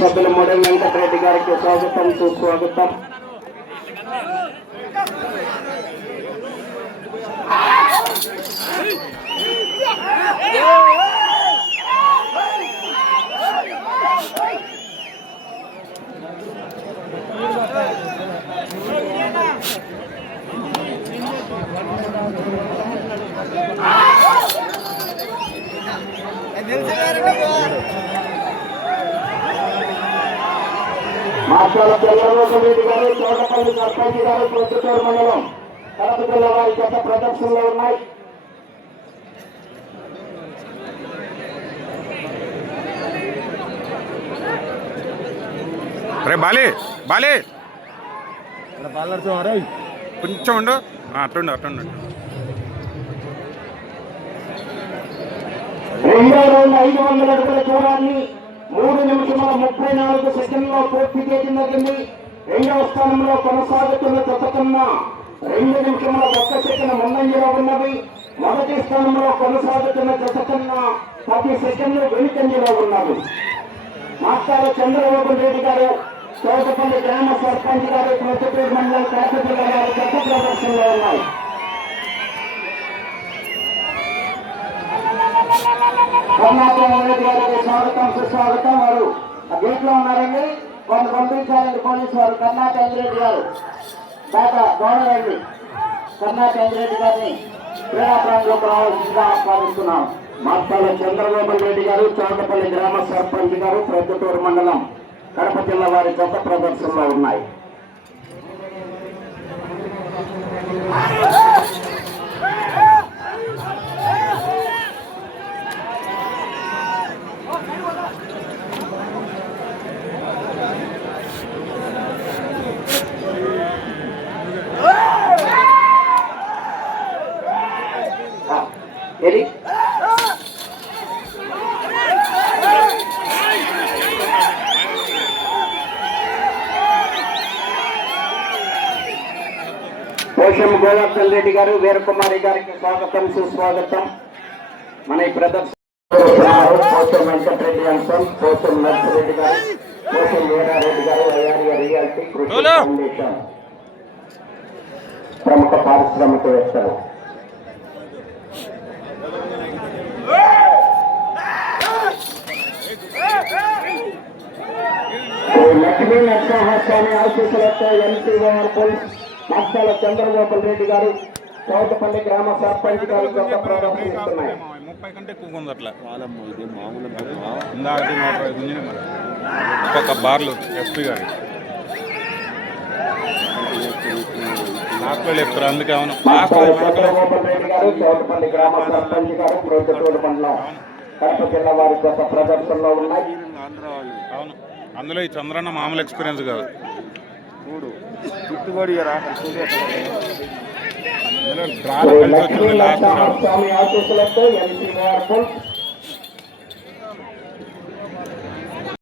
సభ్యులు మొడల వెంకటరెడ్డి గారికి స్వాగతం సుస్వాగతం. మాట్లాడ చంద్రబాబు గారు, చోటపల్లి సర్పంచ్ గారు, ప్రొద్దుటూరు మండలం కడప జిల్లా వారి గత ప్రదర్శనలో ఉన్నాయి. బాలే బాలే కొంచెం ఉండు, అట్టుండు 2వ రౌండ్ 500 అడుగుల దూరాన్ని 3 నిమిషముల 34 సెకండ్లో పూర్తి చేయడం జరిగింది. 2వ స్థానంలో కొనసాగుతున్న జత కన్నా 2 నిమిషముల 1 సెకండ్ ముందంజలో ఉన్నవి. మొదటి స్థానంలో కొనసాగుతున్న జత కన్నా 10 సెకండ్లు వెనుకంజలో ఉన్నవి. మాస్టారు చంద్రబాబు రెడ్డి గారు, చోటపల్లి గ్రామ సర్పంచ్ గారు, ప్రొద్దుటూరు మండలం కడప జిల్లా వారి గత ప్రదర్శనలో ఉన్నాయి. రెడ్డి గారికి స్వాగతం సుస్వాగతం. వారు గేట్ లో ఉన్నారండి, వాళ్ళు పంపించాలండి పోలీసు వారు. కర్ణాటంగిరెడ్డి గారు బయట గౌరవండి. కర్ణాటంగిరెడ్డి గారిని క్రీడా ప్రాంగంలోకి రావాల్సిందిగా ఆహ్వానిస్తున్నాం. మాస్టాల చంద్రబాబు రెడ్డి గారు, చోటపల్లి గ్రామ సర్పంచ్ గారు, ప్రొద్దుటూరు మండలం కడప జిల్లా వారి గత ప్రదర్శనలో ఉన్నాయి. పోషం గోవర్ధన్ రెడ్డి గారు, వీరకుమారి గారికి స్వాగతం సుస్వాగతం. మన ఈ ప్రదర్శన పోషం వెంకటరెడ్డి అంశం, పోషం నర్సిరెడ్డి గారు, పోషం వీరారెడ్డి గారు, అయ్యారి రియాలిటీ కృషి ఫౌండేషన్ ప్రముఖ పారిశ్రామికవేత్తలు. లక్ష్మీ నరసింహస్వామి ఆశీస్సులతో ఎన్టీఆర్ పోలీస్ మాస్టాల చంద్రబాబు రెడ్డి గారు, చౌటపల్లి గ్రామ సర్పంచ్ గారు గత ప్రదర్శిస్తున్నాయి. 30 కంటే ఎక్కువ ఉంది అట్లా బార్లు ఎస్పీ గారి నాకు లేపుతారు. అందుకే అవును చంద్రబాబు రెడ్డి గారు, చౌటపల్లి గ్రామ సర్పంచ్ గారు, ప్రొద్దుటూరు మండలం కడప జిల్లా వారి గత ప్రదర్శనలో ఉన్నాయి. అవును, అందులో ఈ చంద్రన్న మామూలు ఎక్స్పీరియన్స్ కాదు. స్వామి ఆశీస్సులతో ఎన్టీఆర్